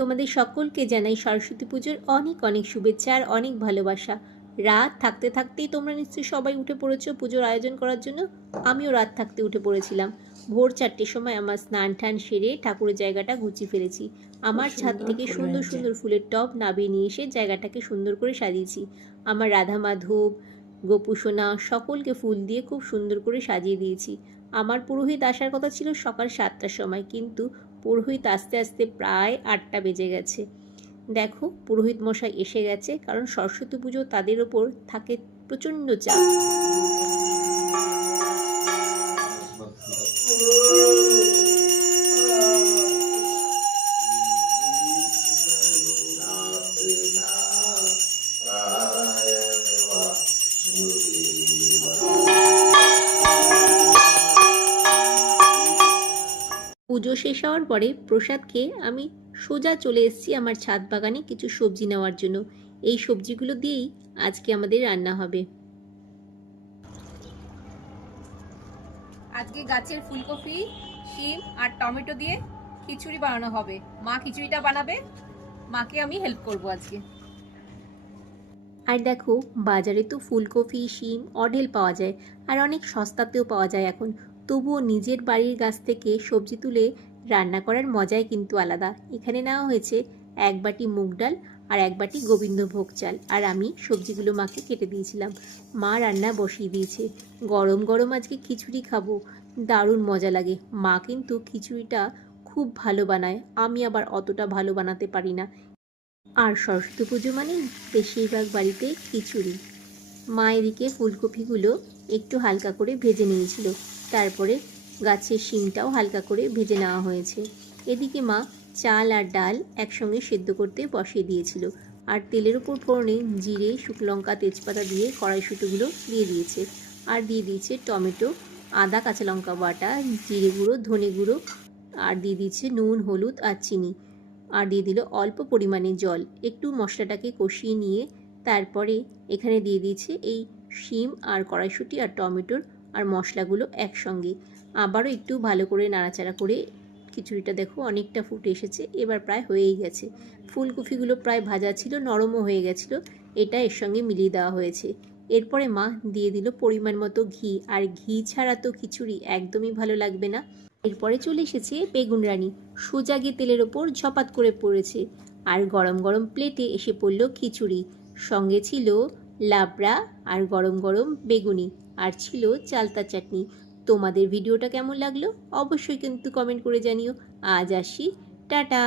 তোমাদের সকলকে জানাই সরস্বতী পুজোর অনেক অনেক শুভেচ্ছা আর অনেক ভালোবাসা। রাত থাকতে থাকতেই তোমরা নিশ্চয়ই সবাই উঠে পড়েছো পুজোর আয়োজন করার জন্য। আমিও রাত থাকতে উঠে পড়েছিলাম। ভোর 4টের সময় আমার স্নান টান সেরে ঠাকুরের জায়গাটা গুছিয়ে ফেলেছি। আমার ছাদ থেকে সুন্দর সুন্দর ফুলের টব নামিয়ে নিয়ে এসে জায়গাটাকে সুন্দর করে সাজিয়েছি। আমার রাধা মাধব, গোপুসোনা সকলকে ফুল দিয়ে খুব সুন্দর করে সাজিয়ে দিয়েছি। আমার পুরোহিত আসার কথা ছিল সকাল 7টার সময়, কিন্তু পুরোহিত আস্তে আস্তে প্রায় 8টা বেজে গেছে। দেখো পুরোহিত মশাই এসে গেছে, কারণ সরস্বতী পুজো তাদের ওপর থাকে প্রচণ্ড চাপ। পুজো শেষ হওয়ার পরে প্রসাদ খেয়ে আমি সোজা চলে এসেছি আমার ছাদ বাগানে কিছু সবজি নেওয়ার জন্য। এই সবজিগুলো দিয়েই আজকে আমাদের রান্না হবে। আজকে গাছের ফুলকপি, শিম আর টমেটো দিয়ে খিচুড়ি বানানো হবে। মা খিচুড়িটা বানাবে, মাকে আমি হেল্প করব আজকে। আর দেখো বাজারে তো ফুলকপি শিম অঢেল পাওয়া যায়, আর অনেক সস্তাতেও পাওয়া যায় এখন। তবুও নিজের বাড়ির গাছ থেকে সবজি তুলে রান্না করার মজাই কিন্তু আলাদা। এখানে নেওয়া হয়েছে 1 বাটি মুগ ডাল আর 1 বাটি গোবিন্দভোগ চাল, আর আমি সবজিগুলো মাকে কেটে দিয়েছিলাম। মা রান্না বসিয়ে দিয়েছে। গরম গরম আজকে খিচুড়ি খাবো, দারুণ মজা লাগে। মা কিন্তু খিচুড়িটা খুব ভালো বানায়, আমি আবার অতটা ভালো বানাতে পারি না। আর সরস্বতী পুজো মানেই বেশিরভাগ বাড়িতে খিচুড়ি। মা এদিকে ফুলকপিগুলো একটু হালকা করে ভেজে নিয়েছিল, তারপরে গাছের শিমটাও হালকা করে ভেজে নেওয়া হয়েছে। এদিকে মা চাল আর ডাল একসঙ্গে সেদ্ধ করতে বসিয়ে দিয়েছিল, আর তেলের ওপর ফোড়নে জিরে, শুকনো লঙ্কা, তেজপাতা দিয়ে কড়াইশুঁটোগুলো দিয়ে দিয়েছে, আর দিয়ে দিয়েছে টমেটো, আদা, কাঁচা লঙ্কা বাটা, জিরে গুঁড়ো, ধনে গুঁড়ো, আর দিয়ে দিয়েছে নুন, হলুদ আর চিনি, আর দিয়ে দিল অল্প পরিমাণে জল। একটু মশলাটাকে কষিয়ে নিয়ে তারপরে এখানে দিয়ে দিয়েছে এই শিম আর কড়াইশুঁটি আর টমেটোর আর মশলাগুলো একসঙ্গে। আবারও একটু ভালো করে নাড়াচাড়া করে খিচুড়িটা দেখো অনেকটা ফুটে এসেছে, এবার প্রায় হয়েই গেছে। ফুলকপিগুলো প্রায় ভাজা ছিল, নরমও হয়ে গেছিলো। এটা এর সঙ্গে মিলিয়ে দেওয়া হয়েছে। এরপরে মা দিয়ে দিল পরিমাণ মতো ঘি, আর ঘি ছাড়া তো খিচুড়ি একদমই ভালো লাগবে না। এরপরে চলে এসেছে বেগুন রানি, সোজা গিয়ে তেলের ওপর ঝপাত করে পড়েছে, আর গরম গরম প্লেটে এসে পড়ল খিচুড়ি। সঙ্গে ছিল লাবড়া আর গরম গরম বেগুনি, আর ছিল চালতা চাটনি। তোমাদের ভিডিওটা কেমন লাগলো অবশ্যই কিন্তু কমেন্ট করে জানিও। আজ আসি, টাটা।